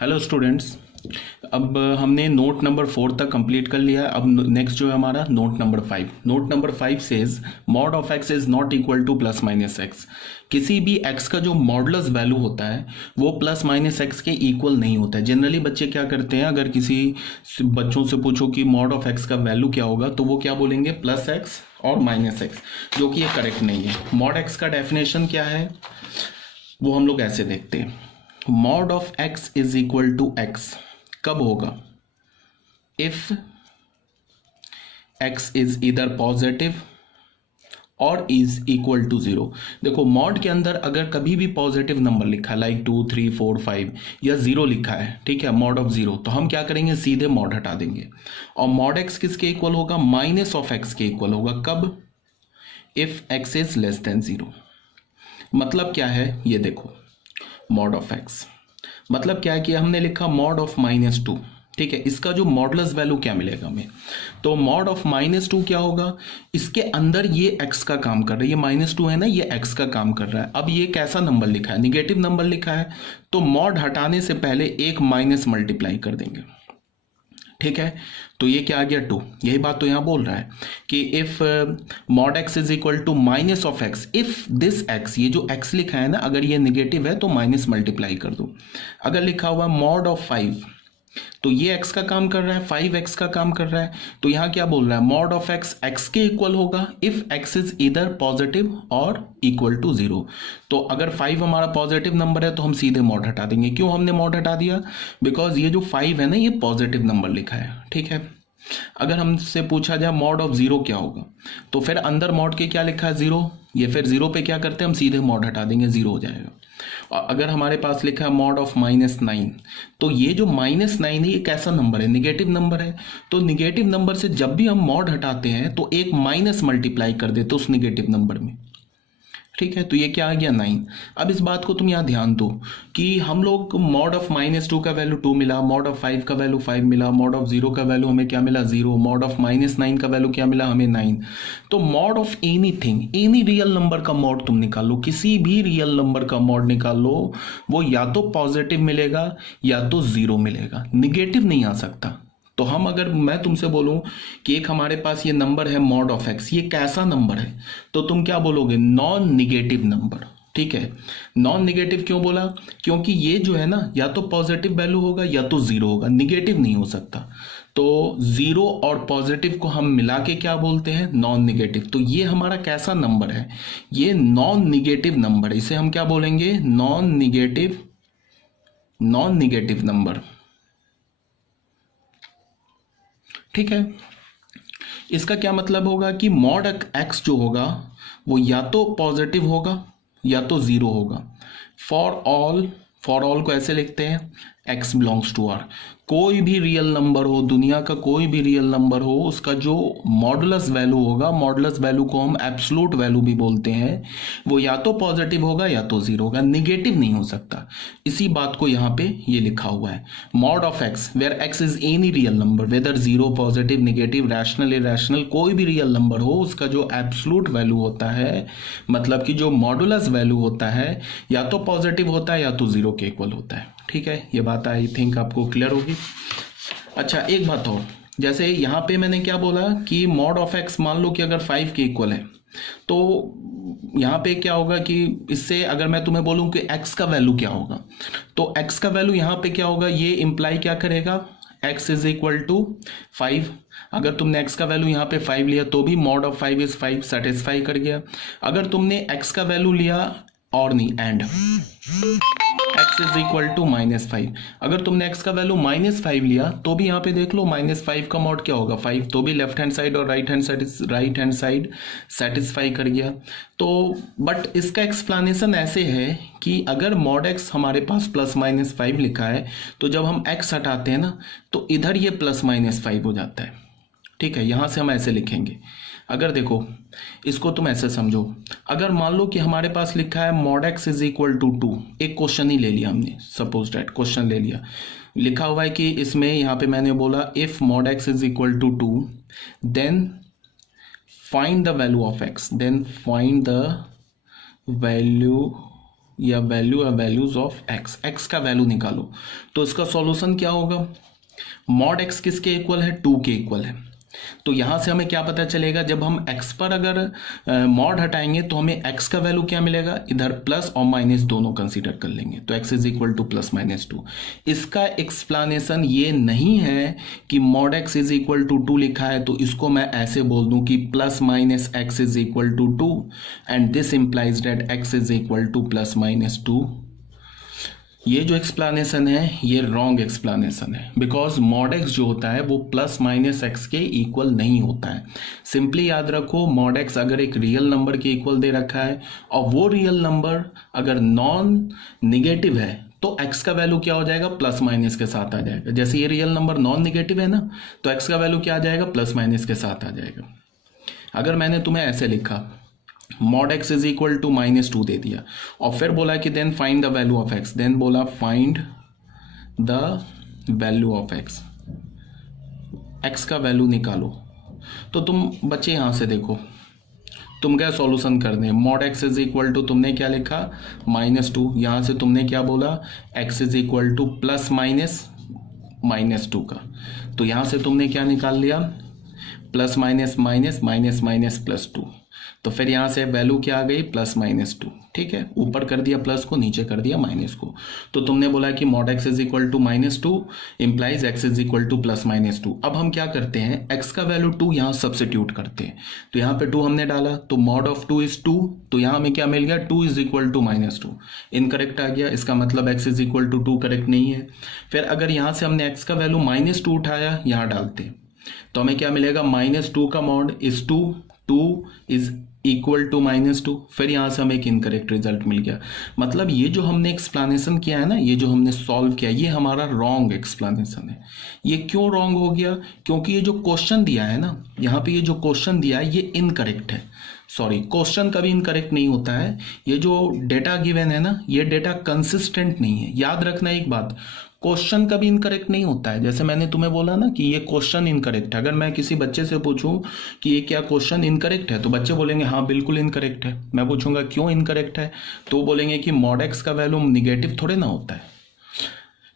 Hello students. अब हमने note number 4 तक कंप्लीट कर लिया है। अब नेक्स्ट जो है हमारा note number 5। Note number 5 says mod of x is not equal to plus minus x. किसी भी एक्स का जो मॉडुलस वैल्यू होता है वो प्लस माइनस एक्स के इक्वल नहीं होता है। जनरली बच्चे क्या करते हैं, अगर किसी बच्चों से पूछो कि मॉड ऑफ एक्स का वैल्यू क्या होगा तो वो क्या बोलेंगे, प्लस एक्स और माइनस एक्स, जो कि ये करेक्ट नहीं है। मॉड एक्स का डेफिनेशन क्या है वो हम लोग ऐसे देखते हैं। Mod of x is equal to x कब होगा, इफ एक्स इज इधर पॉजिटिव और इज इक्वल टू 0। देखो मॉड के अंदर अगर कभी भी पॉजिटिव नंबर लिखा है लाइक 2 3 4 5 या 0 लिखा है, ठीक है, मॉड ऑफ 0, तो हम क्या करेंगे, सीधे मॉड हटा देंगे। और मॉड एक्स किसके इक्वल होगा, माइनस ऑफ एक्स के इक्वल होगा। कब, if x is less than 0। मतलब क्या है ये देखो, मॉड ऑफ एक्स मतलब क्या है कि हमने लिखा मॉड ऑफ -2, ठीक है, इसका जो मॉडुलस वैल्यू क्या मिलेगा हमें, तो मॉड ऑफ -2 क्या होगा, इसके अंदर ये x का काम कर रहा है, ये -2 है ना, ये x का काम कर रहा है। अब ये कैसा नंबर लिखा है, निगेटिव नंबर लिखा है, तो मॉड हटाने से पहले एक माइनस मल्टीप्लाई कर देंगे, ठीक है। तो ये क्या आ गया 2। यही बात तो यहां बोल रहा है कि if mod x is equal to minus of x, if this x, ये जो एक्स लिखा है ना, अगर ये निगेटिव है तो माइनस मल्टीप्लाई कर दो। अगर लिखा हुआ मॉड ऑफ 5, तो ये x का काम कर रहा है, 5x का काम कर रहा है, तो यहां क्या बोल रहा है, मॉड ऑफ x x के इक्वल होगा इफ x इज इधर पॉजिटिव और इक्वल टू 0। तो अगर 5 हमारा पॉजिटिव नंबर है तो हम सीधे मॉड हटा देंगे। क्यों हमने मॉड हटा दिया, बिकॉज ये जो 5 है ना, ये पॉजिटिव नंबर लिखा है, ठीक है। अगर हमसे पूछा जाए मॉड ऑफ 0 क्या होगा, तो फिर अंदर मॉड के क्या लिखा है, 0, ये फिर 0 पे क्या करते हैं, हम सीधे मॉड हटा देंगे, 0 हो जाएगा। और अगर हमारे पास लिखा है मॉड ऑफ -9, तो ये जो -9 है ये कैसा नंबर है, निगेटिव नंबर है। तो निगेटिव नंबर से जब भी हम मॉड हटाते हैं तो एक माइनस मल्टीप्लाई कर देते उस निगेटिव नंबर में, ठीक है। तो ये क्या आ गया 9। अब इस बात को तुम यहाँ ध्यान दो कि हम लोग मॉड ऑफ -2 का वैल्यू 2 मिला, मॉड ऑफ 5 का वैल्यू 5 मिला, मॉड ऑफ 0 का वैल्यू हमें क्या मिला, 0, मॉड ऑफ -9 का वैल्यू क्या मिला हमें, 9। तो mod of anything, any real number का मॉड तुम निकालो, किसी भी रियल नंबर का मॉड निकाल लो, वो या तो पॉजिटिव मिलेगा या तो 0 मिलेगा, निगेटिव नहीं आ सकता। तो हम, अगर मैं तुमसे बोलूं कि एक हमारे पास ये नंबर है मॉड ऑफ एक्स, ये कैसा नंबर है, तो तुम क्या बोलोगे, नॉन निगेटिव नंबर, ठीक है। नॉन निगेटिव क्यों बोला, क्योंकि ये जो है ना, या तो पॉजिटिव वैल्यू होगा या तो 0 होगा, निगेटिव नहीं हो सकता। तो 0 और पॉजिटिव को हम मिला के क्या बोलते हैं, नॉन निगेटिव। तो ये हमारा कैसा नंबर है, ये नॉन निगेटिव नंबर है, इसे हम क्या बोलेंगे, नॉन निगेटिव नंबर, ठीक है। इसका क्या मतलब होगा कि मॉड एक्स जो होगा वो या तो पॉजिटिव होगा या तो 0 होगा। फॉर ऑल को ऐसे लिखते हैं, x बिलोंग्स टू आर। कोई भी रियल नंबर हो, दुनिया का कोई भी रियल नंबर हो, उसका जो मॉडुलस वैल्यू होगा, मॉडुलस वैल्यू को हम एब्सोल्यूट वैल्यू भी बोलते हैं, वो या तो पॉजिटिव होगा या तो 0 होगा, निगेटिव नहीं हो सकता। इसी बात को यहाँ पे ये लिखा हुआ है, mod of x where x is any real number whether 0 positive negative rational irrational, कोई भी रियल नंबर हो, उसका जो एब्सोल्यूट वैल्यू होता है, मतलब कि जो मॉडुलस वैल्यू होता है, या तो पॉजिटिव होता है या तो 0 के इक्वल होता है, ठीक है। ये बात आई थिंक आपको क्लियर होगी। अच्छा एक बात और, जैसे यहाँ पे मैंने क्या बोला कि मॉड ऑफ एक्स मान लो कि अगर 5 के इक्वल है, तो यहाँ पे क्या होगा कि इससे अगर मैं तुम्हें बोलूँ कि x का वैल्यू क्या होगा, तो x का वैल्यू यहाँ पे क्या होगा, ये इंप्लाई क्या करेगा, x इज इक्वल टू 5। अगर तुमने x का वैल्यू यहाँ पे 5 लिया तो भी मॉड ऑफ 5 इज 5 सेटिस्फाई कर गया। अगर तुमने x का वैल्यू लिया और नहीं, and x is equal to -5, अगर तुमने x का वैल्यू -5 लिया तो भी यहाँ पे देख लो -5 का मॉड क्या होगा, 5, तो भी लेफ्ट हैंड साइड और राइट हैंड साइड सेटिस्फाई कर गया। तो बट इसका एक्सप्लेनेशन ऐसे है कि अगर मॉड x हमारे पास +-5 लिखा है, तो जब हम x हटाते हैं ना, तो इधर ये +-5 हो जाता है, ठीक है। यहां से हम ऐसे लिखेंगे, अगर देखो इसको तुम ऐसे समझो, अगर मान लो कि हमारे पास लिखा है mod x is equal to 2, एक क्वेश्चन ही ले लिया हमने, सपोज दैट क्वेश्चन ले लिया, लिखा हुआ है कि इसमें यहाँ पे मैंने बोला if mod x is equal to 2 then find the value of x, then find the value या वैल्यूज ऑफ एक्स, एक्स का वैल्यू निकालो। तो इसका सॉल्यूशन क्या होगा, मॉड एक्स किसके इक्वल है, 2 के इक्वल है। तो यहां से हमें क्या पता चलेगा, जब हम x पर अगर मॉड हटाएंगे तो हमें x का वैल्यू क्या मिलेगा, इधर प्लस और माइनस दोनों कंसीडर कर लेंगे, तो x is equal to plus minus 2। इसका एक्सप्लेनेशन ये नहीं है कि mod x is equal to 2 लिखा है तो इसको मैं ऐसे बोल दूं कि plus minus x is equal to 2 and this implies that x is equal to plus minus 2। ये जो एक्सप्लेनेशन है ये रॉन्ग एक्सप्लेनेशन है, बिकॉज मॉड एक्स जो होता है वो प्लस माइनस एक्स के इक्वल नहीं होता है। सिंपली याद रखो, मॉड एक्स अगर एक रियल नंबर के इक्वल दे रखा है और वो रियल नंबर अगर नॉन निगेटिव है तो x का वैल्यू क्या हो जाएगा, प्लस माइनस के साथ आ जाएगा। जैसे ये रियल नंबर नॉन निगेटिव है ना, तो x का वैल्यू क्या आ जाएगा, प्लस माइनस के साथ आ जाएगा। अगर मैंने तुम्हें ऐसे लिखा mod x is equal to minus 2 दे दिया और फिर बोला कि then find the value of x, then बोला find the value of x, x का वैल्यू निकालो, तो तुम बच्चे यहां से देखो तुम क्या सॉल्यूशन करने, mod x is equal to तुमने क्या लिखा -2, यहां से तुमने क्या बोला x is equal to plus minus -2 का, तो यहां से तुमने क्या निकाल लिया plus minus minus minus minus plus 2, तो फिर यहाँ से वैल्यू क्या आ गई +-2। ठीक है, ऊपर कर दिया प्लस को, नीचे कर दिया माइनस को। तो तुमने बोला कि mod x is equal to -2 implies x is equal to +-2। अब हम क्या करते हैं, एक्स का वैल्यू 2 यहाँ सब्स्टिट्यूट करते हैं, तो यहाँ पे 2 हमने डाला तो मॉड ऑफ 2 इज 2, तो यहाँ हमें क्या मिल गया 2 इज इक्वल टू -2, इनकरेक्ट आ गया, इसका मतलब x is equal to 2 correct नहीं है। फिर अगर यहाँ से हमने एक्स का वैल्यू -2 उठाया, यहाँ डालते तो हमें क्या मिलेगा -2 का mod is 2, 2 is equal to -2, फिर यहाँ से हमें एक इनकरेक्ट रिजल्ट मिल गया। मतलब ये जो हमने एक्सप्लेनेशन किया है ना, ये जो हमने सॉल्व किया, ये हमारा रॉन्ग एक्सप्लेनेशन है। ये क्यों रॉन्ग हो गया, क्योंकि ये जो क्वेश्चन दिया है ना, यहाँ पे ये जो क्वेश्चन दिया है ये इनकरेक्ट है। सॉरी, क्वेश्चन कभी इनकरेक्ट नहीं होता है, ये जो डेटा गिवन है ना, ये डेटा कंसिस्टेंट नहीं है। याद रखना एक बात, क्वेश्चन कभी इनकरेक्ट नहीं होता है। जैसे मैंने तुम्हें बोला ना कि ये क्वेश्चन इनकरेक्ट है, अगर मैं किसी बच्चे से पूछूं कि ये क्या क्वेश्चन इनकरेक्ट है, तो बच्चे बोलेंगे हाँ बिल्कुल इनकरेक्ट है। मैं पूछूंगा क्यों इनकरेक्ट है, तो बोलेंगे कि मॉड एक्स का वैल्यू निगेटिव थोड़े ना होता है।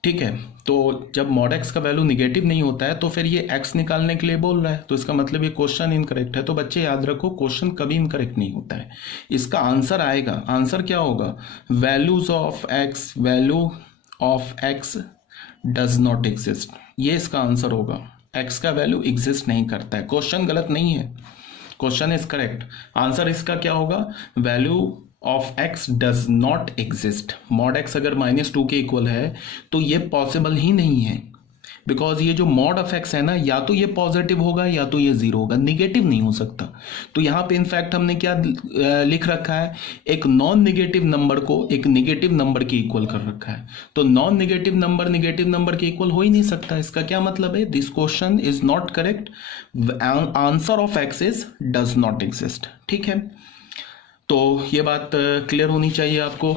ठीक है, तो जब मॉड एक्स का वैल्यू निगेटिव नहीं होता है तो फिर ये एक्स निकालने के लिए बोल रहा है, तो इसका मतलब ये क्वेश्चन इनकरेक्ट है। तो बच्चे याद रखो, क्वेश्चन कभी इनकरेक्ट नहीं होता है। इसका आंसर आएगा, आंसर क्या होगा, values of x, value of x does not exist, ये इसका आंसर होगा। एक्स का वैल्यू एग्जिस्ट नहीं करता है। क्वेश्चन गलत नहीं है, क्वेश्चन इज करेक्ट। आंसर इसका क्या होगा, value of x does not exist. Mod x अगर -2 के इक्वल है तो ये पॉसिबल ही नहीं है, बिकॉज ये जो मॉड ऑफ एक्स है ना, या तो ये पॉजिटिव होगा या तो ये 0 होगा, निगेटिव नहीं हो सकता। तो यहाँ पे इनफैक्ट हमने क्या लिख रखा है, एक नॉन निगेटिव नंबर को एक निगेटिव नंबर के इक्वल कर रखा है। तो नॉन निगेटिव नंबर के इक्वल हो ही नहीं सकता। इसका क्या मतलब है, this question is not correct, answer of x is does not exist. ठीक है, तो ये बात क्लियर होनी चाहिए आपको।